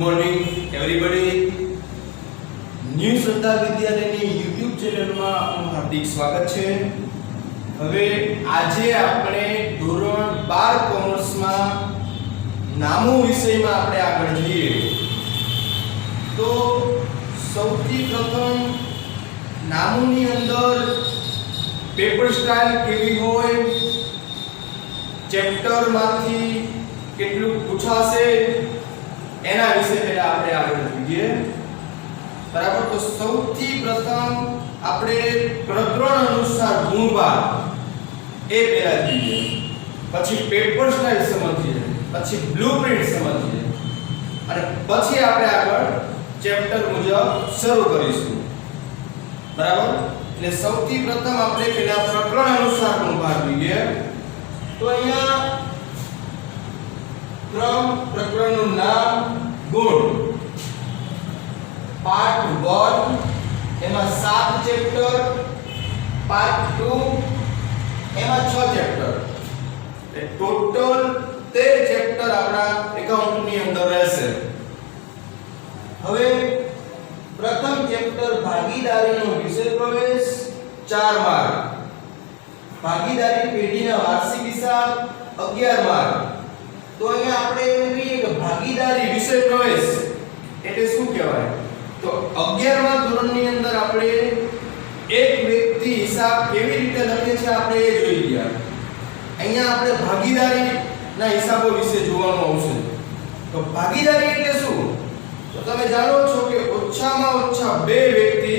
Morning everybody. New શ્રદ્ધા વિદ્યાલયની YouTube ચેનલમાં આપનું હાર્દિક સ્વાગત છે. હવે આજે આપણે ધોરણ 12 કોમર્સમાં નામો વિષયમાં આપણે આગળ જઈએ. તો સૌથી પ્રથમ નામોની અંદર પેપર સ્ટાઇલ કેવી હોય, ચેપ્ટરમાંથી કેટલું પૂછાશે એના વિશે પહેલા આપણે આગળ જોઈએ. બરાબર. તો સૌથી પ્રથમ આપણે પ્રકરણ અનુસાર ગુણભાર એ પહેલા જોઈએ, પછી પેપર સ્ટાઇલ સમજીએ, પછી બ્લુપ્રિન્ટ સમજીએ અને પછી આપણે આગળ ચેપ્ટર મુજબ શરૂ કરીશું. બરાબર. એટલે સૌથી પ્રથમ આપણે પહેલા પ્રકરણ અનુસાર ગુણભાર જોઈએ. તો અહીંયા પ્રકરણનું નામ ગુણ, પાર્ટ 1 એમાં 7 ચેપ્ટર, પાર્ટ 2 એમાં 6 ચેપ્ટર, એટલે ટોટલ 13 ચેપ્ટર આપણા એકાઉન્ટની અંદર રહેશે. હવે પ્રથમ ચેપ્ટર ભાગીદારીનો વિષય પ્રવેશ 4 માર્ક, ભાગીદારી પેઢીના વાર્ષિક હિસાબ 11 માર્ક. તો અહીંયા આપણે એમ કહીએ કે ભાગીદારી વિષય પ્રવેશ એટલે શું કહેવાય? તો 11મા ધોરણની અંદર આપણે એક વ્યક્તિ હિસાબ કેવી રીતે લખે છે આપણે એ જોઈ ગયા. અહીંયા આપણે ભાગીદારીના હિસાબો વિશે જોવાનું આવશે. તો ભાગીદારી એટલે શું? તો તમે જાણો છો કે ઓછામાં ઓછા 2 વ્યક્તિ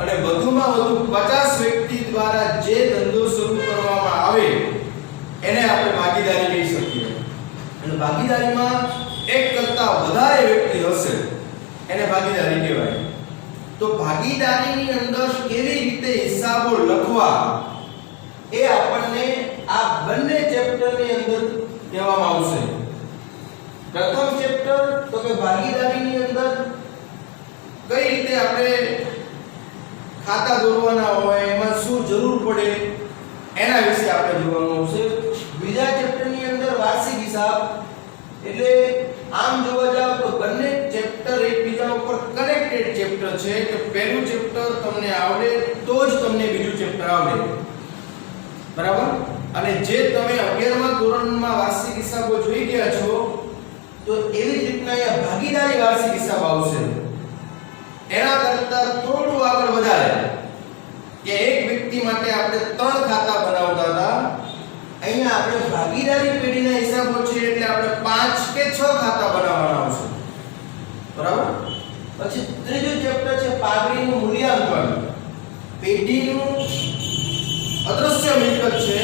અને વધુમાં વધુ 50 વ્યક્તિ દ્વારા જે ધંધો શરૂ કરવામાં આવે એને આપણે ભાગીદારી કહી શકીએ. અને ભાગીદારીમાં એક કરતાં વધારે વ્યક્તિ હશે એને ભાગીદારી કહેવાય. તો ભાગીદારીની અંદર કેવી રીતે હિસાબો લખવા એ આપણને આ બંને ચેપ્ટરની અંદર કહેવામાં આવશે. પ્રથમ ચેપ્ટર તો કે ભાગીદારીની અંદર કઈ રીતે આપણે ખાતા દોરવાના હોય, એમાં શું જરૂર પડે એના વિશે આપણે જોવાનું આવશે. બીજા ચેપ્ટરની અંદર વાર્ષિક હિસાબ, એટલે આમ જોવા જાવ તો બંને ચેપ્ટર એકબીજા ઉપર કનેક્ટેડ ચેપ્ટર છે કે પહેલું ચેપ્ટર તમને આવડે તો જ તમને બીજું ચેપ્ટર આવડે. બરાબર. અને જે તમે 11મા ધોરણમાં વાર્ષિક હિસાબો જોઈ ગયા છો તો એવી જ રીતના અહીંયા ભાગીદારી વાર્ષિક હિસાબ આવશે. એના કરતાં થોડું આગળ વધારે કે એક વ્યક્તિ માટે આપણે 3 ખાતા બનાવતા હતા, અહીંયા આપણે ભાગીદારી પેઢીના હિસાબો છે એટલે આપણે 5 કે 6 ખાતા બનાવવાના આવશે. બરાબર. પછી ત્રીજું ચેપ્ટર છે પાઘડીનું મૂલ્યાંકન. પેઢીનું અદ્રશ્ય મિલકત છે.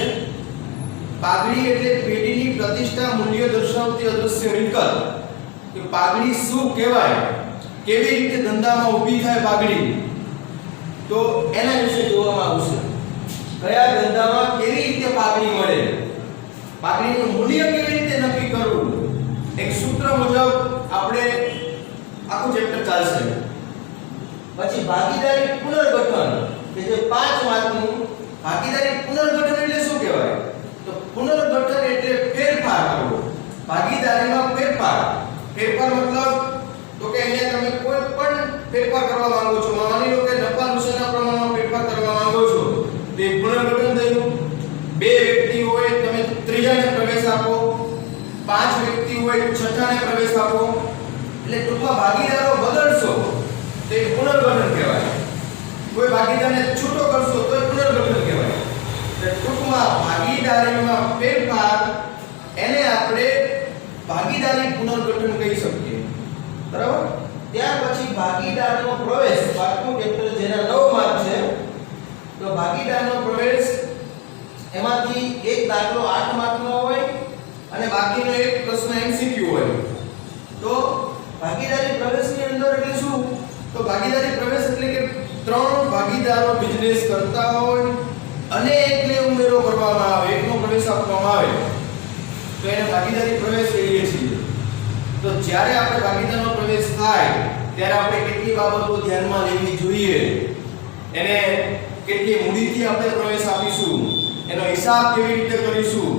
પાઘડી એટલે પેઢીની પ્રતિષ્ઠા મૂલ્ય દર્શાવતી અદ્રશ્ય મિલકત. કે પાઘડી શું કહેવાય, કેવી રીતે ધંધામાં ઊભી થાય પાઘડી, તો એના વિશે જોવામાં આવશે. કયા ધંધામાં કેવી રીતે પાઘડી મળે, પાઘડીનું મૂલ્ય કેવી રીતે નક્કી કરવું, એક સૂત્ર મુજબ આપણે આખું ચેપ્ટર ચાલશે. પછી ભાગીદારી પુનર્ગઠન કે જે 5 માર્કનું. ભાગીદારી પુનર્ગઠન એટલે શું કહેવાય? તો પુનર્ગઠન એટલે ફેરફાર કરવો. ભાગીદારીમાં ફેરફાર મતલબ તો કે અહીંયા તમે કોઈ પણ ફેરફાર કરવા માંગો છો, માની લો કે નફા નુકસાનના પ્રમાણમાં ફેરફાર કરવા માંગો છો, તે પુનર્ગઠન થયું. 2 વ્યક્તિ હોય તમે ત્રીજાને પ્રવેશ આપો, 5 વ્યક્તિ હોય છઠ્ઠાને પ્રવેશ આપો, એટલે ટૂંકમાં ભાગીદારો બદલશો તે પુનર્ગઠન કહેવાય. કોઈ ભાગીદારને છૂટો કરશો તો પુનર્ગઠન કહેવાય. એટલે ટૂંકમાં ભાગીદારીમાં ફેરફાર એને આપણે ભાગીદારી પુનર્ગઠન કહી શકીએ. બરાબર. ત્યાર પછી ભાગીદારનો પ્રવેશ, પાંચમું ચેપ્ટર જેના 9 માર્ક છે. તો ભાગીદારનો પ્રવેશ એમાંથી એક દાખલો 8 માર્કનો હોય અને બાકીનો એક પ્રશ્ન MCQ હોય. તો ભાગીદારી પ્રવેશની અંદર એટલે શું? તો ભાગીદારી પ્રવેશ એટલે કે 3 ભાગીદારો બિઝનેસ કરતા હોય અને એકને ઉમેરો કરવામાં આવે, એકનો પ્રવેશ આપવામાં આવે તો એને ભાગીદારી પ્રવેશ કહીએ છીએ. તો જ્યારે આપણે ભાગીદારનો પ્રવેશ થાય ત્યારે આપણે કેટલી બાબતો ધ્યાનમાં લેવી જોઈએ, એને કેટલી મૂડીથી આપણે પ્રવેશ આપીશું, એનો હિસાબ કેવી રીતે કરીશું,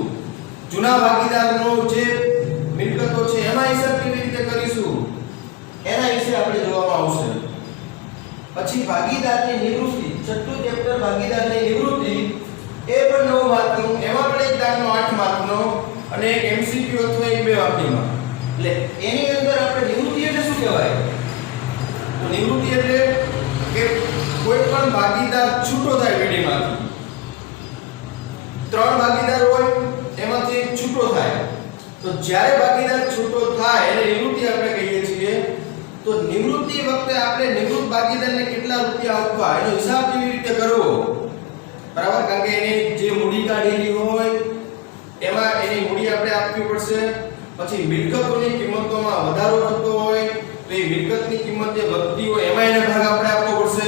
જૂના ભાગીદારનો જે મિલકતો છે એમાં હિસાબ કેવી રીતે કરીશું, એના વિશે આપણે જોવામાં આવશે. પછી ભાગીદારની નિવૃત્તિ, છઠ્ઠું ચેપ્ટર ભાગીદારની નિવૃત્તિ, એ પણ 9 માર્કનું, એમાં પણ એક દાખલો 8 માર્કનો અને એક એમસીક્યુ અથવા એક બે વાક્યમાં. એટલે એની અંદર આપણે નિવૃત્તિ એટલે શું કહેવાય? તો નિવૃત્તિ એટલે કે કોઈ પણ ભાગીદાર છૂટો થાય પેઢીમાંથી. 3 ભાગીદાર હોય એમાંથી એક છૂટો થાય. તો જ્યારે ભાગીદાર છૂટો થાય એને નિવૃત્તિ આપણે કહીએ છીએ. તો નિવૃત્તિ વખતે આપણે નિવૃત્ત ભાગીદારને કેટલા રૂપિયા આપવા એનો હિસાબ કેવી રીતે કરવો, બરાબર? કારણ કે એને જે મૂડી કાઢેલી હોય એમાં એની મૂડી આપણે આપવી પડશે. પછી મિલકતોની કિંમતોમાં વધારો થતો હોય તો એ મિલકતની કિંમત જે વધતી હોય એમાં એને ભાગ આપણે આપવો પડશે,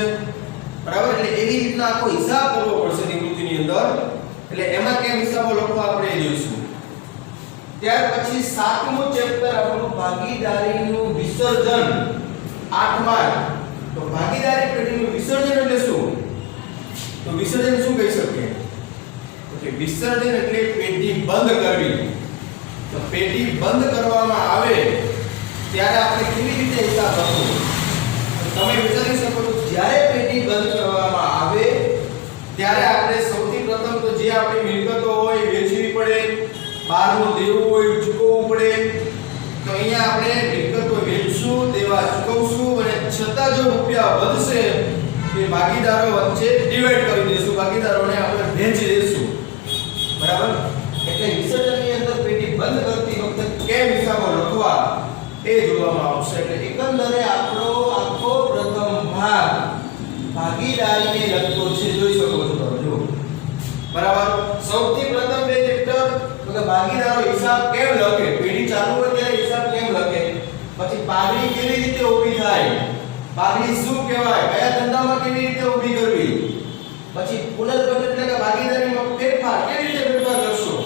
બરાબર? એટલે એવી રીતના આખો હિસાબ કરવો પડશે નિવૃત્તિની અંદર. એટલે એમાં કેમ હિસાબો લખવા આપણે જોઈશું. ત્યાર પછી 7મું ચેપ્ટર આપણું ભાગીદારીનું વિસર્જન, 8 માર્ક. તો ભાગીદારી પેઢીનું વિસર્જન એટલે શું? તો વિસર્જન શું કહી શકીએ? તો વિસર્જન એટલે પેઢી બંધ કરવી. તો પેઢી બંધ કરવામાં આવે ત્યારે આપણે કેવી રીતે હિસાબ લખવો? તમે વિચારી શકો છો જ્યારે પેઢી બંધ કરવામાં આવે ત્યારે આપણે સૌથી પ્રથમ તો જે આપણી મિલકતો હોય વેચવી પડે, બહારનું દેવું હોય ચૂકવવું પડે. તો અહીંયા આપણે મિલકતો વેચશું, દેવા ચૂકવશું અને છતાં જો રૂપિયા વધશે એ ભાગીદારો વચ્ચે ડિવાઈડ કરી દઈશું, ભાગીદારોને આપણે વહેંચી દઈશું, બરાબર? એટલે વિસર્જનની અંદર પેઢી બંધ કરતી વખતે કેમ હિસાબો લખવા એ જોવામાં આવશે. એટલે એકંદરે આપણો આખો પ્રથમ ભાગ ભાગીદારીને લગતો છે, જોઈ શકો છો તમે, જો, બરાબર? સૌથી પ્રથમ બે ચેપ્ટર તો ભાગીદારો હિસાબ કેમ લખે, પેઢી ચાલુ હોય ત્યારે હિસાબ કેમ લખે, પછી પાઘડી કેવી રીતે ઊભી થાય, પાઘડી શું કહેવાય, કયા ધંધામાં કેવી રીતે ઊભી કરવી, પછી પુનર્ગઠન એટલે કે ભાગીદારીમાં ફેરફાર કેવી રીતે ફેરફાર કરશો,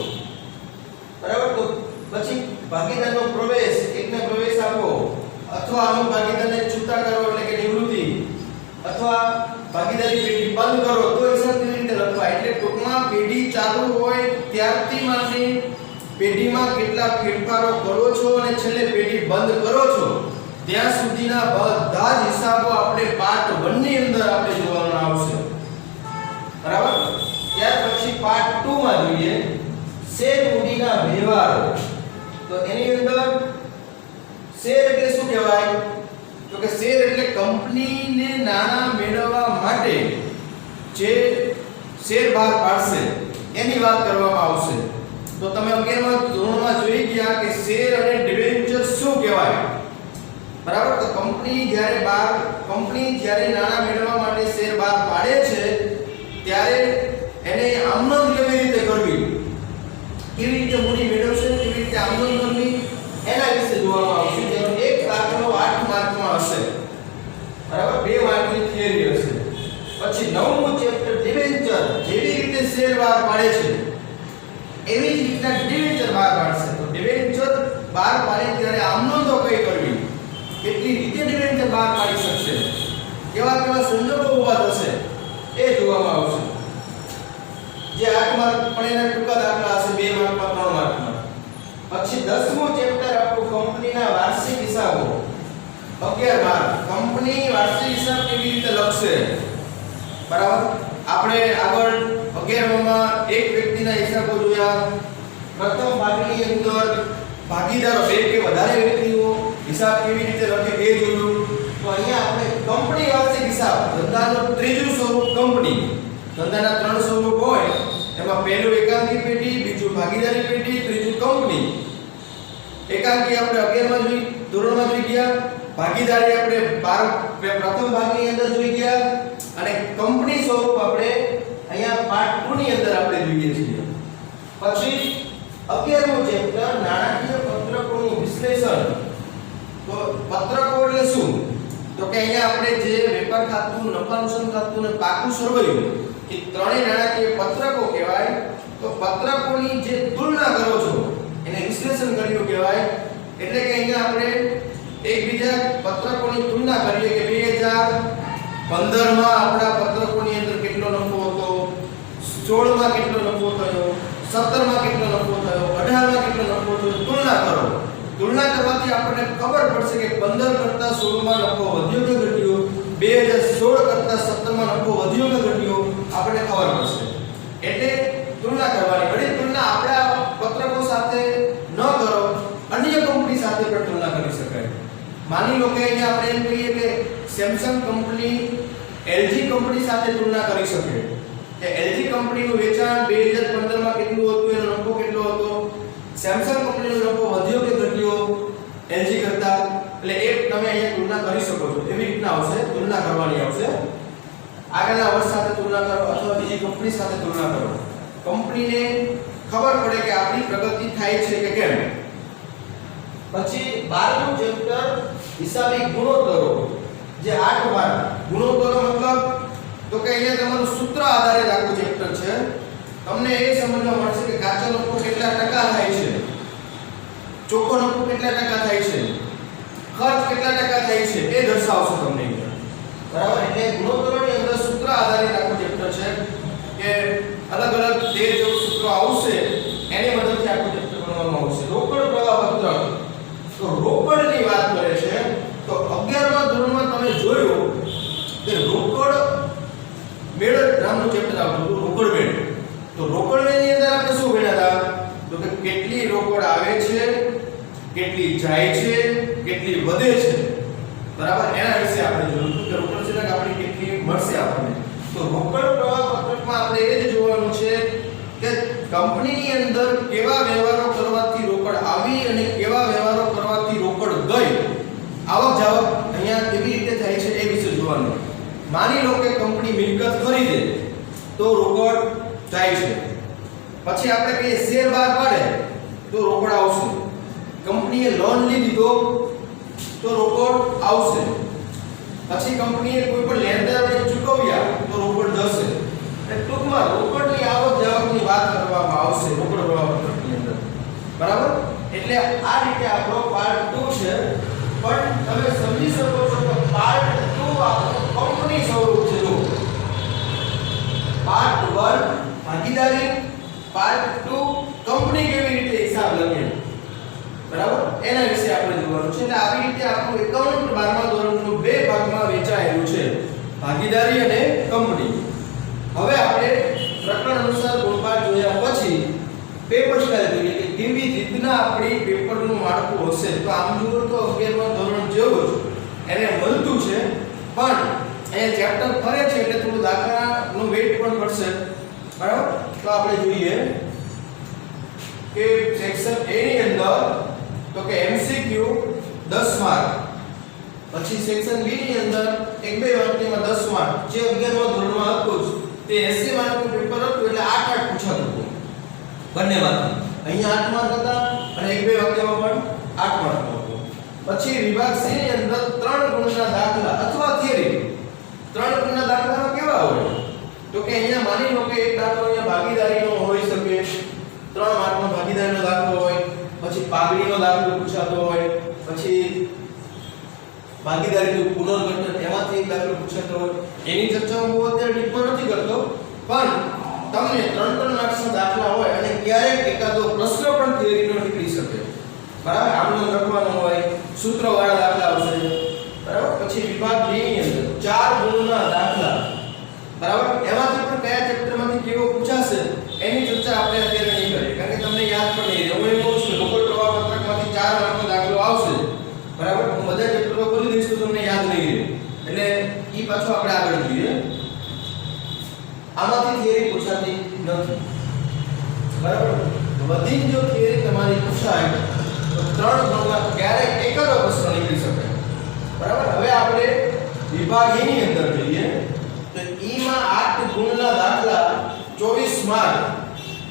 બરાબર? તો પછી ભાગીદારનો પ્રવેશ, એકને પ્રવેશ આપો અથવા અમુક ભાગીદારને છૂટા કરો એટલે કે નિવૃત્તિ, અથવા ભાગીદારી પેઢી બંધ કરો તો હિસાબ કેવી રીતે લખવા. એટલે ટૂંકમાં પેઢી ચાલુ હોય ત્યારથી માંડી પેઢીમાં કેટલા ફેરફારો કરો છો અને છેલ્લે પેઢી બંધ કરો છો ત્યાં સુધીના બધા જ હિસાબો આપણે પાર્ટ 1 ની અંદર આપણે જોવાના આવશે, બરાબર? ત્યાર પછી પાર્ટ 2 માં જોઈએ શેર મૂડીના વ્યવહારો. તો એની અંદર શેર એટલે શું કહેવાય? તો કે શેર એટલે કંપનીને નાણાં મેળવવા માટે જે શેર બહાર પાડશે એની વાત કરવામાં આવશે. તો તમે 11મા ધોરણમાં જોઈ ગયા કે શેર અને ડિબેન્ચર શું કહેવાય, બરાબર? તો કંપની જ્યારે નાણાં મેળવવા માટે શેર બહાર પાડે છે ત્યારે એને આમનોંધ કેવી રીતે કરવી, કેવી રીતે મૂડી મેળવશે, કેવી રીતે આમનોંધ કરવી એના વિશે જોવામાં આવશે. જેનો એક દાખલો 8 માર્કમાં હશે, બરાબર? 2 માર્કની થિયરી હશે. પછી 9મું ચેપ્ટર ડિબેન્ચર, જેવી રીતે શેર બહાર પાડે છે એવી જ રીતના ડિબેન્ચર બહાર પાડશે. તો ડિબેન્ચર બહાર પાડે ત્યારે આમનોંધો કઈ કરવી, કેટલી રીતે ડિબેન્ચર બહાર પાડી શકશે, કેવા કેવા સંજોગો ઊભા થશે એ જોવામાં આવશે. જે 8 માર્ક પણ એના ટૂંકા દાખલા હશે, 2 માર્કમાં 3 માર્કમાં. પછી 10મું ચેપ્ટર આપણું કંપનીના વાર્ષિક હિસાબો, 11 માર્ક. કંપની વાર્ષિક હિસાબ કેવી રીતે લખશે, બરાબર? આપણે આગળ 11માં એક વ્યક્તિના હિસાબો જોયા. પ્રથમ ભાગની અંદર ભાગીદારો બે કે વધારે વ્યક્તિઓ હિસાબ કેવી રીતે લખે એ જોયું. તો અહીંયા આપણે કંપની વાર્ષિક હિસાબ, ધંધાનું ત્રીજું સ્વરૂપ કંપની. ધંધાના 3 સ્વરૂપ હોય એમાં પહેલું એકાંકી પેઢી, બીજું ભાગીદારી પેઢી, ત્રીજું કંપની. એકાંકી આપણે 11માં ધોરણમાં જોઈ ગયા, ભાગીદારી આપણે પ્રથમ ભાગની અંદર જોઈ ગયા અને કંપની સ્વરૂપ આપણે અહીંયા પાર્ટ 2 ની અંદર આપણે જોઈએ છીએ. પછી 11મું ચેપ્ટર નાણાકીય પત્રકોનું વિશ્લેષણ. તો પત્રકો એટલે શું? તો કે અહીંયા આપણે જે વેપાર ખાતું, નફા નુકસાન ખાતું અને પાકું સરવૈયું એ ત્રણેય નાણાકીય પત્રકો કહેવાય. તો પત્રકોની જે તુલના કરો છો એને વિશ્લેષણ કર્યું કહેવાય. એટલે કે અહીંયા આપણે એકબીજા પત્રકોની તુલના કરીએ કે 2015માં આપણા પત્રકોની અંદર કેટલો નફો હતો, 16માં કેટલો નફો થયો, 17માં કેટલો નફો થયો, 18માં કેટલો નફો થયો, તુલના કરો. તુલના કરવાથી આપણને ખબર પડશે કે 15 કરતા 16 માની લો કે અહીંયા આપણે એમ કહીએ કે સેમસંગ કંપની એલજી કંપની સાથે તુલના કરી શકે કે એલજી કંપનીનું વેચાણ 2015 માં કેટલું હતું, એનો નફો કેટલો હતો, સેમસંગ કંપનીનો નફો વધ્યો કે ઘટ્યો એલજી કરતા, એટલે એ તમે અહીંયા તુલના કરી શકો છો. એવી રીતના આવશે, તુલના કરવાની આવશે. આગળના વર્ષ સાથે તુલના કરો અથવા બીજી કંપની સાથે તુલના કરો. કંપનીને ખબર પડે કે આપણી પ્રગતિ થાય છે કે કેમ. પછી 12મું ચેપ્ટર હિસાબી ગુણોત્તરો, જે 8 માર્ક ગુણોત્તરો મતલબ તો કે અહીંયા તમારું સૂત્ર આધારિત આખું ચેપ્ટર છે. તમને એ સમજવા મળશે કે કાચો નફો કેટલા ટકા થાય છે, ચોખ્ખો નફો કેટલા ટકા થાય છે, ખર્ચ કેટલા ટકા થાય છે, એ દર્શાવશે તમને. બરાબર, એટલે ગુણોત્તરોની અંદર સૂત્ર આધારિત આખું ચેપ્ટર છે કે અલગ અલગ 13 જેવું સૂત્રો આવશે, એની મદદથી આખું ચેપ્ટર બનાવવામાં આવશે. રોકડ પ્રવાહ પત્રક, તો રોકડની વાત કરે છે. તો 11મા ધોરણમાં તમે જોયું કે રોકડ મેળ નામનું ચેપ્ટર આવતું હતું, રોકડ મેળ. તો રોકડ મેળની અંદર આપણે શું ભણ્યા હતા? તો કે કેટલી રોકડ આવે છે, કેટલી જાય છે, કેટલી વધે છે. બરાબર, એના વિશે આપણે જોયું કે રોકડ સિલક આપણે કેટલી મળશે આપણને. તો રોકડ પ્રવાહ પત્રકમાં આપણે એ જ જોવાનું છે કે કંપનીની અંદર કેવા વ્યવહારો કરવાથી રોકડ આવી અને કેવા વ્યવહારો કરવાથી રોકડ ગઈ, આવક જાવક અહીંયા કેવી રીતે થાય છે એ વિશે જોવાનું. માની લો કે કંપની મિલકત ખરીદે તો રોકડ જાય છે. પછી આપણે કહીએ શેર બહાર પાડે તો રોકડ આવશે. કંપનીએ લોન લીધી તો રોકડ આવશે. પછી કંપનીએ કોઈ પણ લેણદારોને ચૂકવ્યા તો રોકડ જશે. એટલે ટૂંકમાં રોકડની આવક જાવકની વાત કરવામાં આવશે રોકડ પ્રવાહ પત્રકની અંદર. બરાબર, એટલે આ રીતે આપણો પાર્ટ 2 છે. પણ તમે સમજી શકો છો કે પાર્ટ 2 આપણો કંપની સ્વરૂપ છે. જો પાર્ટ 1 ભાગીદારી, પાર્ટ 2 કંપની કેવી રીતે હિસાબ લખે, બરાબર, એના વિશે આપણે જોવાનું છે. એટલે આવી રીતે આપણું એકાઉન્ટ 12મા ધોરણનું બે ભાગમાં વહેંચાયેલું છે, ભાગીદારી અને કંપની. હવે આપણે પ્રકરણ અનુસાર ગુણપાઠ જોયા પછી પેપર સ્ટાઇલ જોઈએ કે કેવી રીતના આપણી પેપરનું માળખું હશે. તો આમ જુઓ તો 11મા ધોરણ જેવું જ એને મળતું છે, પણ એ ચેપ્ટર ફરે છે એટલે થોડું દાખલાનું વેઇટ પણ પડશે. બરાબર, તો આપણે જોઈએ કે સેક્શન A ની અંદર તો કે MCQ 10 માર્ક, પછી સેક્શન B ની અંદર એક બે વાક્યમાં 10 માર્ક, જે 11મા ધોરણમાં હતું તે 80 માર્કનું પેપર હતું એટલે 8 પૂછાતું હતું બંનેમાંથી. અહીંયા 8 માર્ક હતા અને એક બે વાક્યમાં પણ 8 માર્ક હતું. પછી વિભાગ C ની અંદર 3 ગુણના દાખલા અથવા થિયરી. 3 ગુણના દાખલામાં કેવા હોય? તો કે અહીંયા માની લો કે એક દાખલો અહીંયા ભાગીદારીનો હોઈ શકે, 3 માર્કનો ભાગીદારીનો દાખલો હોય, પછી પાઘડીનો દાખલો પૂછાતો હોય, પછી ભાગીદારીનું પુનર્ગઠન એમાંથી એક દાખલો પૂછાતો હોય. એની ચર્ચા હું અત્યારે ડીપમાં નથી કરતો, પણ તમને 3 માર્ક્સના દાખલા હોય અને ક્યારેક એકાદો પ્રશ્ન પણ થિયરીનો નીકળી શકે. બરાબર, આમનો લખવાનો હોય, સૂત્રવાળા દાખલા આવશે. બરાબર, પછી વિભાગ B ની અંદર 4 ગુણના દાખલા. બરાબર, એમાંથી પણ કયા ચેપ્ટરમાંથી કેવો પૂછાશે એની ચર્ચા આપણે અત્યારે નહીં કરીએ, કારણ કે તમને યાદ પણ નહીં રહે. હું એમ કહું છું રોકડ પ્રવાહ પત્રકમાંથી 4 માર્કનો દાખલો આવશે. બરાબર, હું બધા ચેપ્ટરો બોલી દઈશ તો તમને યાદ નહીં રહે, એટલે ઈ પાછો આપણે આગળ જોઈએ. આમાંથી થિયરી પૂછાતી નથી. બરાબર, બધી જો થિયરી તમારી પૂછાય તો 3 ગુણમાં ક્યારેક એકાદો પ્રશ્ન નીકળી શકે. બરાબર, હવે આપણે વિભાગ E ની અંદર જોઈએ તો E માં 8 ગુણના દાખલા 24 માર્ક.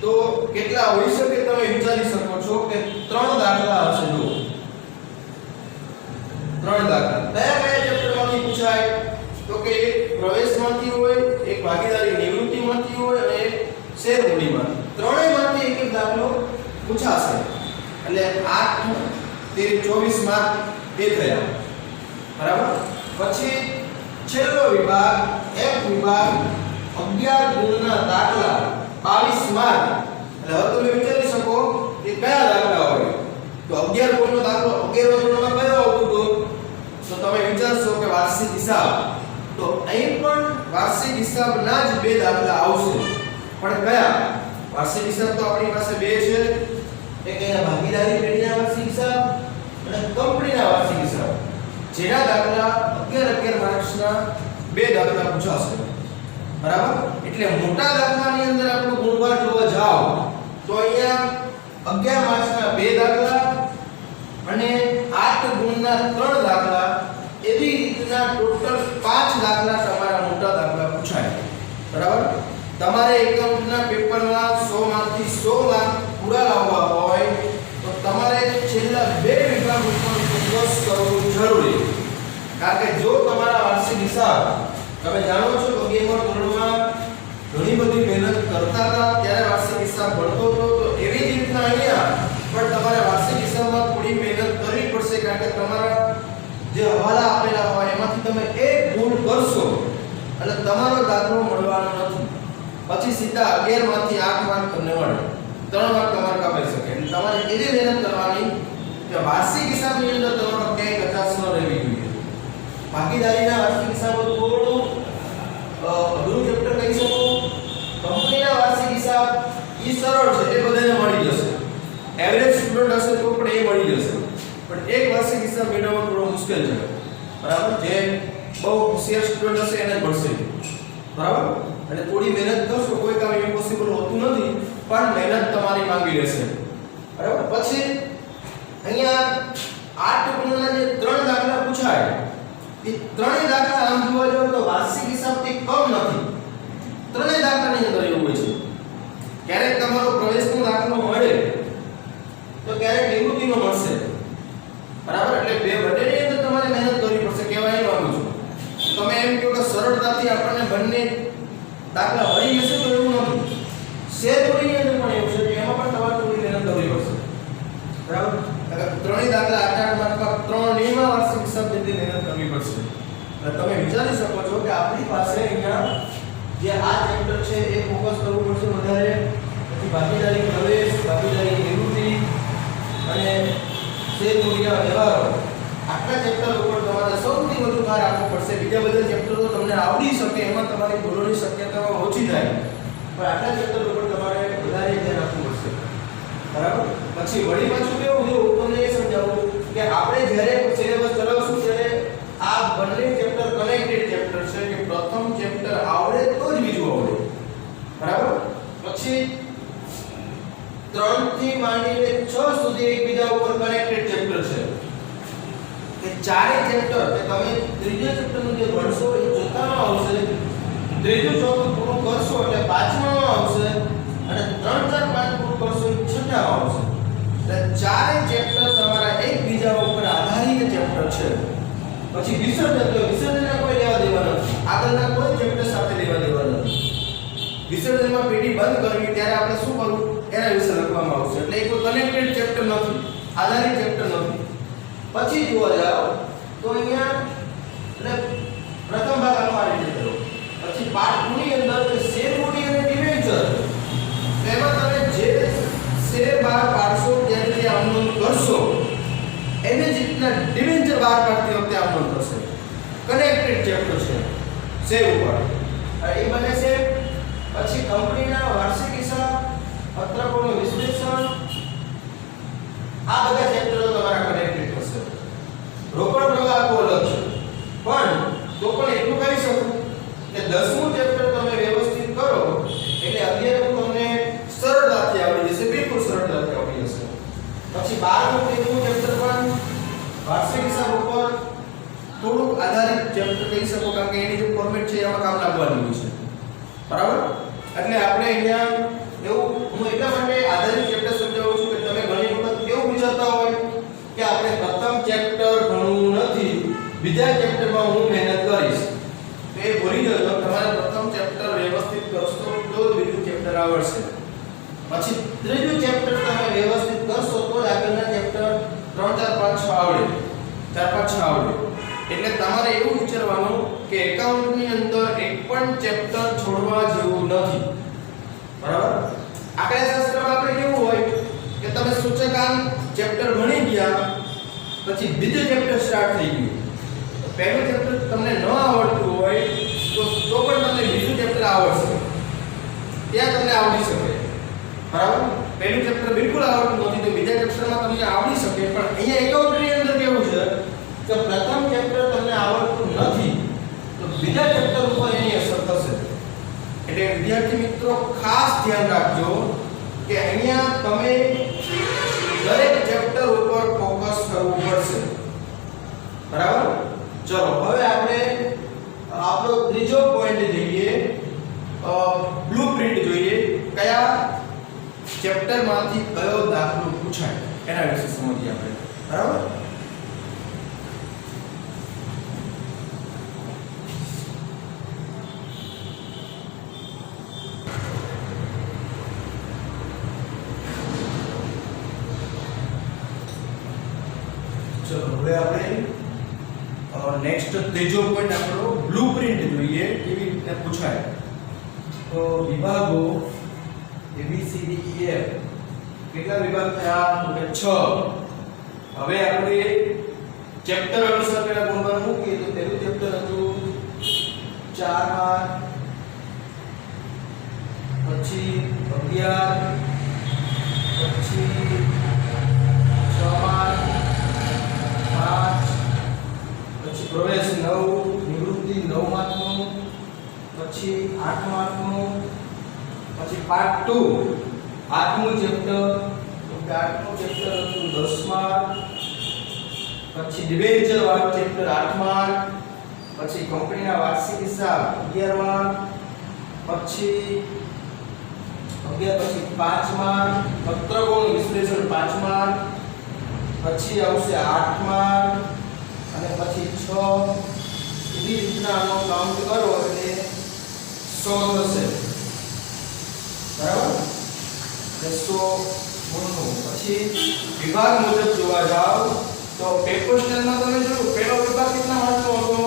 તો કેટલા હોઈ શકે તમે વિચારી શકો છો કે 3 દાખલા હશે. જો 3 દાખલા કયા કયા ચેપ્ટરમાંથી પૂછાય? તો કે એક પ્રવેશમાંથી હોય, એક ભાગીદારી નિવૃત્તિમાંથી હોય અને એક શેર મૂડીમાંથી. ત્રણેયમાંથી એક એક દાખલો પૂછાશે. એટલે 8 13 24 માર્ક એ થયા. બરાબર, પછી છેલ્લો વિભાગ F વિભાગ 11 ગુણના દાખલા 22 માર્ક. એટલે હવે તમે વિચારી શકો કે કયા દાખલા હોય. તો 11 ગુણનો દાખલો 11મા ધોરણમાં કયો આવતો હતો? તો તમે વિચારશો કે વાર્ષિક હિસાબ. તો અહીં પણ વાર્ષિક હિસાબના જ બે દાખલા આવશે. પણ કયા? વાર્ષિક હિસાબ તો આપણી પાસે બે છે, એક અહીંયા ભાગીદારી પેઢીના વાર્ષિક હિસાબ અને કંપનીના વાર્ષિક હિસાબ. જેના દાખલા 11 માર્ક્સના 2 દાખલા પૂછાશે, બરાબર. એટલે મોટા દાખલાની અંદર આપણું ગુણભાર જોવા જાવ તો અહીંયા 11 માર્ક્સના 2 દાખલા અને 8 ગુણના 3 દાખલા, એવી રીતના ટોટલ 5 દાખલા તમારા મોટા દાખલા પૂછાય, બરાબર. તમારે એકાઉન્ટના પેપરમાં 100 માંથી 100 માર્ક પૂરા લાવવા હોય તો તમારે છેલ્લા 2 વિભાગ ઉપર ફોકસ કરવું જરૂરી. કારણ કે જો તમારા વાર્ષિક હિસાબ તમે જાણો છો કે 11મા ધોરણમાં ઘણી બધી મહેનત કરતા હતા ત્યારે વાર્ષિક હિસાબ ભણતો હતો, તો એવી જ રીતના અહીંયા પણ તમારે વાર્ષિક હિસાબમાં થોડી મહેનત કરવી પડશે. કારણ કે તમારા જે હવાલા આપેલા હોય એમાંથી તમે એક ભૂલ કરશો એટલે તમારો દાખલો મળવાનો નથી. પછી સીધા 11 માંથી 8 માર્ક તમને મળે, 3 માર્ક તમારે કપાઈ શકે. એટલે તમારે એવી મહેનત કરવાની કે વાર્ષિક હિસાબની અંદર તમારો ક્યાંય કચાશ ન રહેવી જોઈએ. ભાગીદારીના વાર્ષિક હિસાબો થોડું અઘરું ચેપ્ટર કહી શકો. કંપનીના વાર્ષિક હિસાબ ઈ સરળ છે, એ બધાને મળી જશે. એવરેજ સ્ટુડન્ટ હશે તો પણ એ મળી જશે. પણ એક વાર્ષિક હિસાબ મેળવવો થોડો મુશ્કેલ છે, બરાબર. જે બહુ હોશિયાર સ્ટુડન્ટ હશે એને મળશે, બરાબર. અને થોડી મહેનત કરશો, કોઈ કામ ઇમ્પોસિબલ હોતું નથી, પણ મહેનત તમારી માંગી લેશે, બરાબર. પછી અહીંયા 8 ગુણના જે 3 દાખલા પૂછાય એ ત્રણેય દાખલા આમ જોવા જાવ તો વાર્ષિક હિસાબથી કમ નથી. ત્રણેય દાખલાની અંદર એવું હોય છે, ક્યારેક તમારો પ્રવેશનો દાખલો મળે તો ક્યારેક નિવૃત્તિનો મળશે, બરાબર. એટલે બંનેની અંદર તમારે મહેનત કરવી પડશે. કહેવાય માંગુ છું તમે એમ કહો કે સરળતાથી આપણને બંને દાખલા મળી જશે તો એવું નથી. શેર બોર્ડની અંદર પણ એવું છે કે એમાં પણ તમારે થોડી મહેનત કરવી પડશે, બરાબર. ત્રણેય દાખલા 8 માર્કમાં 3 નિયમા વાર્ષિક હિસાબ જેટલી મહેનત કરવી પડશે. તમે વિચારી શકો છો કે આપણી પાસે અહીંયા જે આ ચેપ્ટર છે એ ફોકસ કરવું પડશે વધારે. પછી ભાગીદારી પ્રવેશ, ભાગીદારી નિવૃત્તિ અને શેર મૂડીના વ્યવહારો, આટલા ચેપ્ટર ઉપર તમારે સૌથી વધુ ભાર આપવો પડશે. બીજા બધા ચેપ્ટરો તમને આવડી શકે, એમાં તમારી ભૂલોની શક્યતાઓ ઓછી થાય, પણ આટલા ચેપ્ટર ઉપર તમારે વધારે ધ્યાન આપવું પડશે, બરાબર. પછી વળી પાછું કેવું જો તમને એ સમજાવું કે આપણે જ્યારે સિલેબસ ચલાવશું ત્યારે આ બંને ચેપ્ટર કનેક્ટેડ ચેપ્ટર છે કે પ્રથમ ચેપ્ટર આવડે તો જ બીજું આવડે, બરાબર. પછી 3 થી માંડીને 6 સુધી એકબીજા ઉપર કનેક્ટેડ ચેપ્ટર છે. કે ચારે ચેપ્ટર કે તમે ત્રીજા ચેપ્ટરનું જે ભણશો એ ચોથામાં આવશે, ત્રીજું ચોથું પૂરું કરશો એટલે પાંચમામાં આવશે, અને 3 4 5 પૂરું કરશો એ છઠ્ઠામાં આવશે. એટલે ચારે ચેપ્ટર તમારા એકબીજા ઉપર આધારિત ચેપ્ટર છે. પછી વિસર્જન, તો વિસર્જનના કોઈ લેવા દેવા નથી, આગળના કોઈ ચેપ્ટર સાથે લેવા દેવા નથી. વિસર્જનમાં પેઢી બંધ કરવી ત્યારે આપણે શું કરવું એના વિશે લખવામાં આવશે. એટલે એ કોઈ કનેક્ટેડ ચેપ્ટર નથી, આધારિત ચેપ્ટર નથી. પછી જોવા જાવ તો અહીંયા એટલે પ્રથમ ભાગ આનો આ રીતે કરો. પછી પાર્ટ 2 ની અંદર જે શેર મૂડી અને ડિબેન્ચર, તેમાં તમે જે શેર બહાર પાડશો ત્યારે જે આમનોંધ કરશો એને જ રીતના ડિબેન્ચર બહાર પાડતી વખતે આમનોંધ થશે. કનેક્ટેડ ચેપ્ટર છે શેર ઉપર એ બને છે. પછી કંપનીના વાર્ષિક હિસાબ, પત્રકોનું વિશ્લેષણ, આ બધા ચેપ્ટરો તમારા કનેક્ટેડ થશે. રોકડ પ્રવાહ આખો અલગ છે, પણ તો પણ એટલું કરી શકું કે 10મું ચેપ્ટર તમે વ્યવસ્થિત કરો એટલે 11મું તમને સરળતાથી આવડી જશે, બિલકુલ સરળતાથી આવડી જશે. પછી 12મું 13મું ચેપ્ટર પણ વાર્ષિક હિસાબ ઉપર થોડુંક આધારિત ચેપ્ટર કહી શકો, કારણ કે એની જે ફોર્મેટ છે એમાં કામ લાગવાનું છે, બરાબર. એટલે આપણે અહીંયા એવું હું એટલા માટે આધારિત ચેપ્ટર સમજાવું છું કે તમે ઘણી વખત કેવું વિચારતા હોય કે આપણે પ્રથમ ચેપ્ટર ભણવું નથી, બીજા ચેપ્ટરમાં હું મહેનત કરીશ, તો એ ભૂલી જજો. તમારે પ્રથમ ચેપ્ટર વ્યવસ્થિત કરશો તો બીજું ચેપ્ટર આવડશે. પછી ત્રીજું ચેપ્ટર તમે વ્યવસ્થિત કરશો તો આગળના ચેપ્ટર 3 4 5 6 આવડે, 4 5 6 આવડે. એટલે તમારે એવું વિચારવાનું કે એકાઉન્ટની અંદર એક પણ ચેપ્ટર છોડવા જેવું નથી, બરાબર. આંકડાશાસ્ત્રમાં આપણે કેવું હોય કે તમે સૂચકાંક ચેપ્ટર ભણી ગયા પછી બીજું ચેપ્ટર સ્ટાર્ટ થઈ ગયું, પહેલું ચેપ્ટર તમને ન આવડતું હોય તો પણ તમને બીજું ચેપ્ટર આવડશે, ત્યાં તમને આવડી શકે, બરાબર. પહેલું ચેપ્ટર બિલકુલ આવડતું નથી તો બીજા ચેપ્ટરમાં તમને આવડી શકે. પણ અહીંયા એકાઉન્ટની અંદર કેવું છે કે પ્રથમ ચેપ્ટર મિત્રો ખાસ ધ્યાન રાખજો કે અહીંયા તમે દરેક ચેપ્ટર ઉપર ફોકસ કરવું પડશે, બરાબર? ચલો હવે આપણે આપણો ત્રીજો પોઈન્ટ જોઈએ, બ્લુપ્રિન્ટ જોઈએ, કયા ચેપ્ટર માંથી કયો દાખલો પૂછાય એના વિશે સમજીએ આપણે, બરાબર? ચલો હવે આપણે નેક્સ્ટ ત્રીજો પોઈન્ટ આપણો બ્લુપ્રિન્ટ જોઈએ, કેવી રીતે પૂછાય. તો વિભાગો A B C D E F કેટલા વિભાગ થયા? તો કે 6. હવે આપણે ચેપ્ટર અનુસાર પહેલા ગુણવાનું મૂકીએ તો પહેલું ચેપ્ટર હતું 4 માર્ક, પછી 11, પછી 6 માર્ક, 5, પછી પ્રવેશ 9, નિવૃત્તિ 9 માર્કનું, પછી 8 માર્કનું, પછી પાર્ટ 2 8મું ચેપ્ટર, તો કે 8મું ચેપ્ટર હતું 10 માર્ક, પછી ડિબેન્ચર વાળું ચેપ્ટર 8 માર્ક, પછી કંપનીના વાર્ષિક હિસાબ 11 માર્ક, પછી 11 પછી 5 માર્ક, પત્રકોનું વિશ્લેષણ 5 માર્ક, પછી આવશે 8 માર્ક અને પછી 6. એવી રીતના આનો કાઉન્ટ કરો એટલે 100 થશે, બરાબર? 100 ગુણનું. પછી વિભાગ મુજબ જોવા જાવ તો પેપર સ્ટેલમાં તમે જોયું પહેલો વિભાગ કેટલા માર્કનો હતો?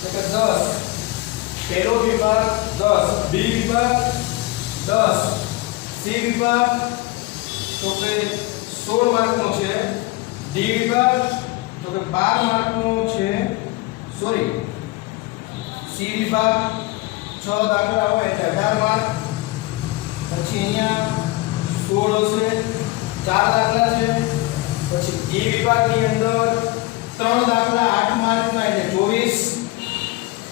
તો કે 10. પહેલો વિભાગ 10, બી વિભાગ 10, સી વિભાગ તો કે 16 માર્કનો છે, ડી વિભાગ તો કે 12 માર્કનો છે, સોરી સી વિભાગ 6 દાખલા હોય એટલે 18 માર્ક, પછી અહીંયા 16 હશે, 4 દાખલા છે, પછી ડી વિભાગની અંદર 3 દાખલા 8 માર્કના એટલે 24,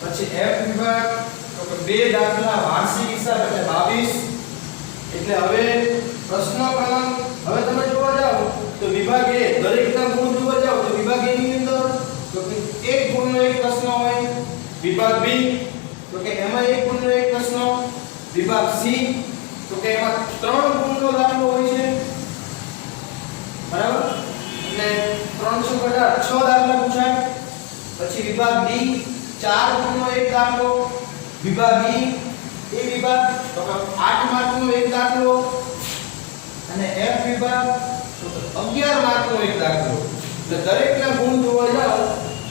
પછી એફ વિભાગ તો કે 2 દાખલા વાર્ષિક હિસાબ એટલે 22. એટલે હવે પ્રશ્ન ક્રમાંક હવે તમે જોવા જાવ તો વિભાગ A દરેકના ગુણ જોવા જાવ તો વિભાગ A ની અંદર તો કે 1 ગુણનો એક પ્રશ્ન હોય, વિભાગ B તો કે એમાં 1 ગુણનો એક પ્રશ્ન, વિભાગ C તો કે એમાં 3 ગુણનો દાખલો હોય છે, બરાબર? એટલે 3 6 દાખલા પૂછાય. પછી વિભાગ D 4 ગુણનો એક દાખલો, વિભાગ E એ વિભાગ તો કે 8 માર્કનો એક દાખલો અને F વિભાગ તો કે 11 માર્કનો એક દાખલો. એટલે દરેકના ગુણ જોવા જાવ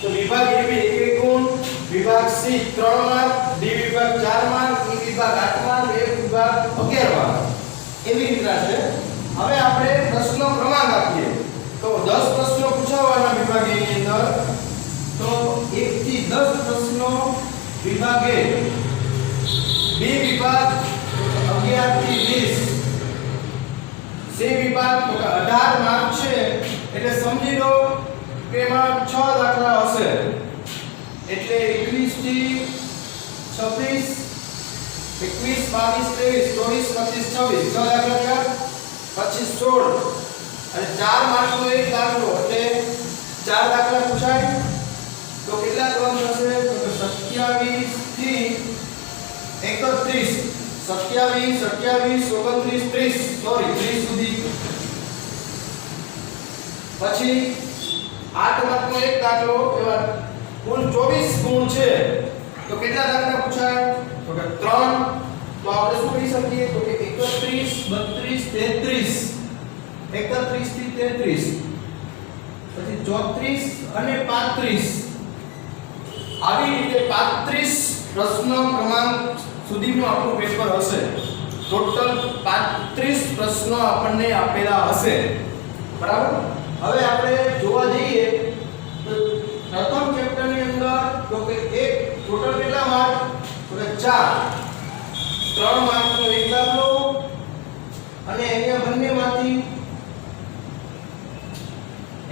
તો વિભાગ A બી 1 ગુણ, વિભાગ C 3 માર્ક, D વિભાગ 4 માર્ક, E વિભાગ 8 માર્ક, F વિભાગ 11 માર્ક. એવી રીતના છે. હવે આપણે પ્રશ્નો ક્રમાંક આપીએ તો 10 પ્રશ્નો પૂછાવાના વિભાગ A ની અંદર, તો 1 થી 10 પ્રશ્નો વિભાગ A, B વિભાગ 11 થી 20, C વિભાગ તો 18 માર્ક છે એટલે સમજી લો કે એમાં 6 દાખલા હશે એટલે 21 થી 26, 21, 22, 23, 24, 25, 26 6 દાખલા થયા. પછી 16 અને 4 માર્કનો એક દાખલો એટલે 4 દાખલા પૂછાય તો કેટલા ક્રમ થશે? તો 27 થી 31, 27, 28, 29, 30, સોરી 30 સુધી. પછી 8 માર્કનો એક દાખલો એવા કુલ 24 ગુણ છે તો કેટલા દાખલા પૂછાય? તો કે 3. તો આપણે શું કહી શકીએ? તો કે 31, 32, 33, 31 થી 33, પછી 34 અને 35. આવી રીતે 35 પ્રશ્નો ક્રમાંક સુધીનું આપણું પેપર હશે. ટોટલ 35 પ્રશ્નો આપણને આપેલા હશે, બરાબર? હવે આપણે જોવા જઈએ તો પ્રથમ ચેપ્ટરની અંદર તો કે એક ટોટલ કેટલા માર્ક? તો કે 4. 3 માર્કનો એક દાખલો અને અહીંયા બંનેમાંથી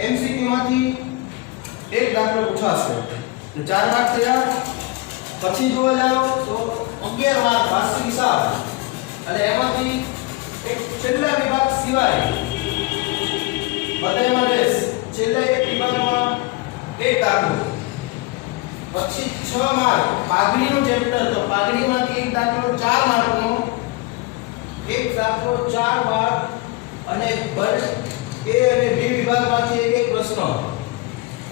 એમસીક્યુ માંથી એક દાખલો પૂછાશે. તો 4 માર્ક થયા. પછી જોવા જાવ તો 11 માર્ક વાર્ષિક હિસાબ અને એમાંથી એક છેલ્લા વિભાગ સિવાય બધામાં ડેશ છેલ્લા એક વિભાગમાં એક દાખલો પછી 6 માર્ક પાઘડીનું ચેપ્ટર તો પાઘડીમાંથી એક દાખલો 4 માર્કનો એક દાખલો 4 માર્ક અને એ અને બી વિભાગમાંથી એક પ્રશ્ન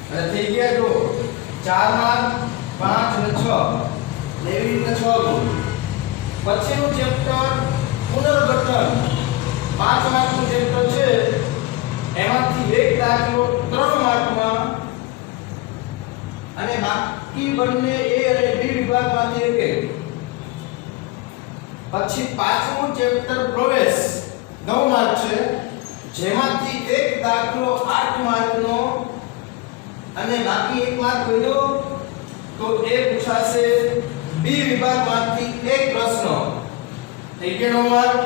અને થઈ ગયા જો 4 માર્ક 5 અને 6 એવી રીતે 6 ગુણ પછીનું ચેપ્ટર પુનર્ગઠન 5 માર્કનું ચેપ્ટર છે એમાંથી એક દાખલો 3 માર્કમાં અને બાકી બંને એ અને બી વિભાગમાંથી એક પછી પાંચમું ચેપ્ટર પ્રવેશ 9 માર્ક છે જેમાંથી એક દાખલો 8 માર્કનો અને બાકી 1 માર્ક વધ્યો તો એ પૂછાશે બી વિભાગમાંથી એક પ્રશ્ન થઈ ગયા 9 માર્ક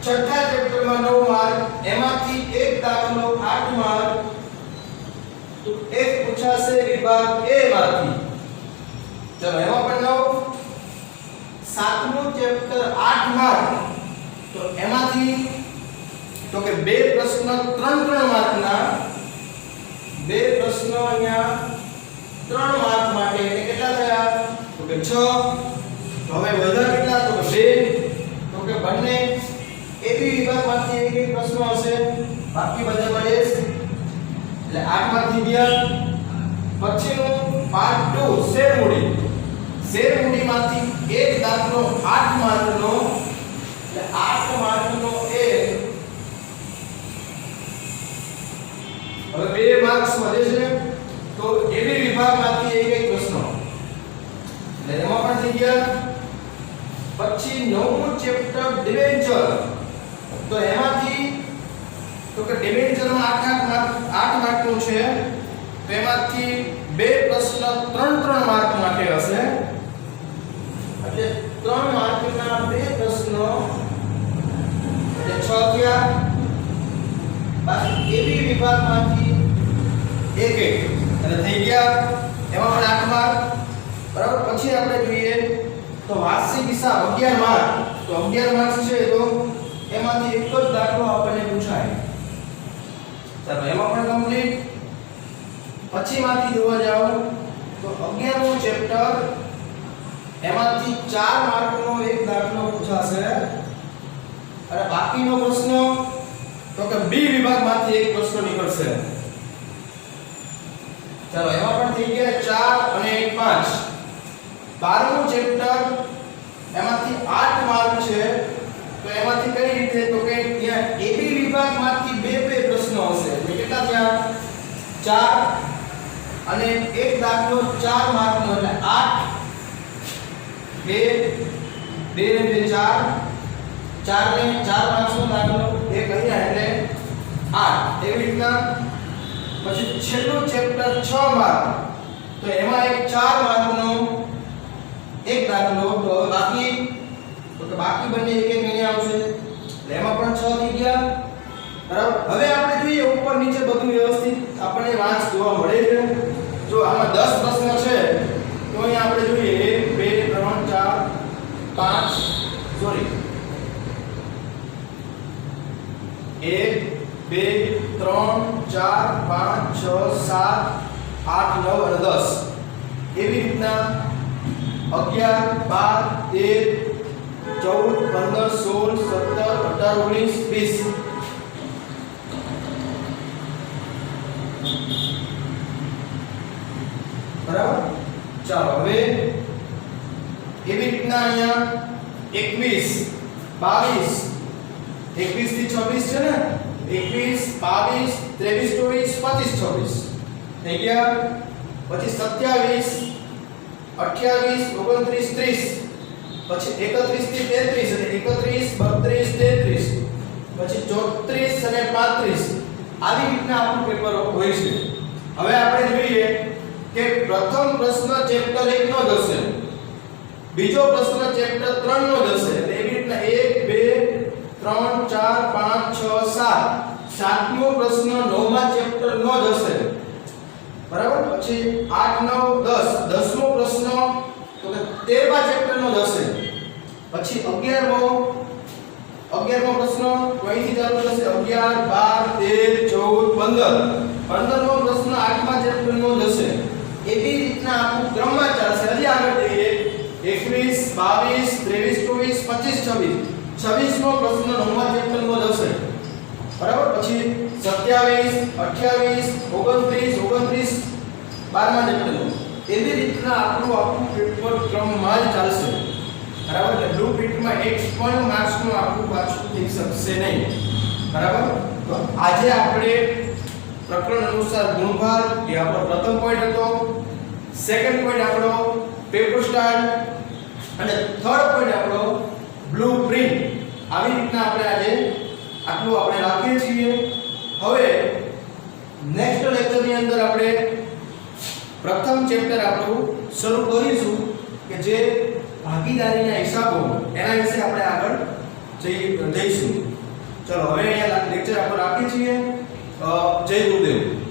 છઠ્ઠા ચેપ્ટરમાં 9 માર્ક એમાંથી એક દાખલો 8 માર્ક તો એક પૂછાશે વિભાગ એ માંથી ચલો એમાં પણ 9 સાતમું ચેપ્ટર 8 માર્ક તો એમાંથી તો કે બે પ્રશ્ન 3 માર્કના બે પ્રશ્નો અહીંયા 3 માર્ક માટે એટલે કેટલા થયા તો કે 6 તો હવે વધ્યા કેટલા તો કે 2 તો કે બંને એબી વિભાગમાંથી એક પ્રશ્ન હશે બાકી બધા મળે એટલે 8 માંથી ગયા પછીનું પાર્ટ 2 શેરમૂડીમાંથી એક દાખલો 8 માર્કનો એટલે 8 માર્કનો એ હવે 2 માર્ક્સ વધે છે તો એબી વિભાગમાંથી એક પ્રશ્ન એટલે એમાં પણ થઈ ગયા પછી 9મું ચેપ્ટર ડિવેન્ચર તો એમાંથી તો કે ડિવેન્ચરમાં 8 માર્કનું છે તો એમાંથી બે પ્રશ્ન 3 માર્ક માટે હશે એટલે 3 માર્કના બે પ્રશ્નો એટલે 6 ગયા બાકી એબી વિભાગમાંથી એક અને થઈ ગયા એમાં પણ 8 માર્ક બરાબર પછી આપણે જોઈએ તો વાર્ષિક હિસાબ 11 માર્ક તો 11 માર્ક છે તો એમાંથી એક જ દાખલો આપણને પૂછાય ચાલો એમાં પણ કમ્પ્લીટ પછીમાંથી જોવા જાવ તો 11મું ચેપ્ટર એમાંથી 4 માર્કનો એક દાખલો પૂછાશે અને બાકીનો પ્રશ્ન તો કે બી વિભાગમાંથી એક પ્રશ્ન નીકળશે ચાલો એમાં પણ થઈ ગયા 4 અને 1 5 12મું ચેપ્ટર એમાંથી 8 માર્ક છે તો એમાંથી કઈ રીતે તો કે ત્યાં એબી વિભાગમાંથી બે પ્રશ્નો હશે એટલે કેટલા થયા 4 અને એક દાખલો 4 માર્કનો એટલે 8 2 ને 2 4 4 ને 4 માર્ક્સનો દાખલો એક અહીંયા એટલે 8 એવી રીતના પછી છેલ્લું ચેપ્ટર 6 માર્ક તો એમાં એક 4 માર્કનો એક દાખલો તો બાકી બંને એક અહીંયા આવશે એટલે એમાં પણ 6 થઈ ગયા બરાબર હવે આપણે જોઈએ ઉપર નીચે બધું વ્યવસ્થિત આપણને વાંચ જોવા મળે છે જો આમાં 10 પ્રશ્ન છે તો અહીંયા આપણે જોઈએ 1 2 3 4 5 સોરી 1 2 3 4 5 6 7 8 9 અને 10 એવી રીતના 11 12 13 14 15 16 17 18 19 20 બરાબર ચાલો હવે એવી રીતના અહીંયા 21 22 21 થી 26 છે ને 21 22 23 24 25 26 થઈ ગયા પછી 27 28 29 30 પછી 31 થી 33 એટલે 31 32 33 પછી 34 અને 35 આવી રીતના આપણું પેપર હોય છે હવે આપણે જોઈએ કે પ્રથમ પ્રશ્ન ચેપ્ટર 1 નો જ હશે બીજો પ્રશ્ન ચેપ્ટર 3 નો જ હશે એટલે એવી રીતના 1 2 3 4 5 6 7 સાતમો પ્રશ્ન 9મા ચેપ્ટર નો જ હશે બરાબર પછી 8 9 10 10મો પ્રશ્ન તો કે 13મા ચેપ્ટર નો જ હશે પછી 11મો પ્રશ્ન તો અહીંથી ચાલુ થશે 11 12 13 14 15 15મો પ્રશ્ન 8મા ચેપ્ટરનો જશે એવી રીતના આખું ક્રમમાં ચાલશે હજી આગળ જઈએ 21 22 23 24 25 26મો પ્રશ્ન 9મા ચેપ્ટરનો જશે બરાબર પછી 27 28 29 12મા ચેપ્ટરનો એવી રીતના આખું પેપર ક્રમમાં જ ચાલશે બરાબર એટલે બ્લુપ્રિન્ટમાં એક પણ માર્ક્સનું આખું પાછું થઈ શકશે નહીં બરાબર તો આજે આપણે પ્રકરણ અનુસાર ગુણભાર એ આપણો પ્રથમ પોઈન્ટ હતો સેકન્ડ પોઈન્ટ આપણો પેપર સ્ટાઇલ અને થર્ડ પોઈન્ટ આપણો બ્લુપ્રિન્ટ આવી રીતના આપણે આજે આટલું આપણે રાખીએ છીએ હવે નેક્સ્ટ લેક્ચરની અંદર આપણે પ્રથમ ચેપ્ટર આપણું શરૂ કરીશું કે જે ભાગીદારીના હિસાબો એના વિશે આપણે આગળ જઈશું ચલો હવે અહીંયા લેક્ચર આપણે રાખીએ છીએ જય ગુરુદેવ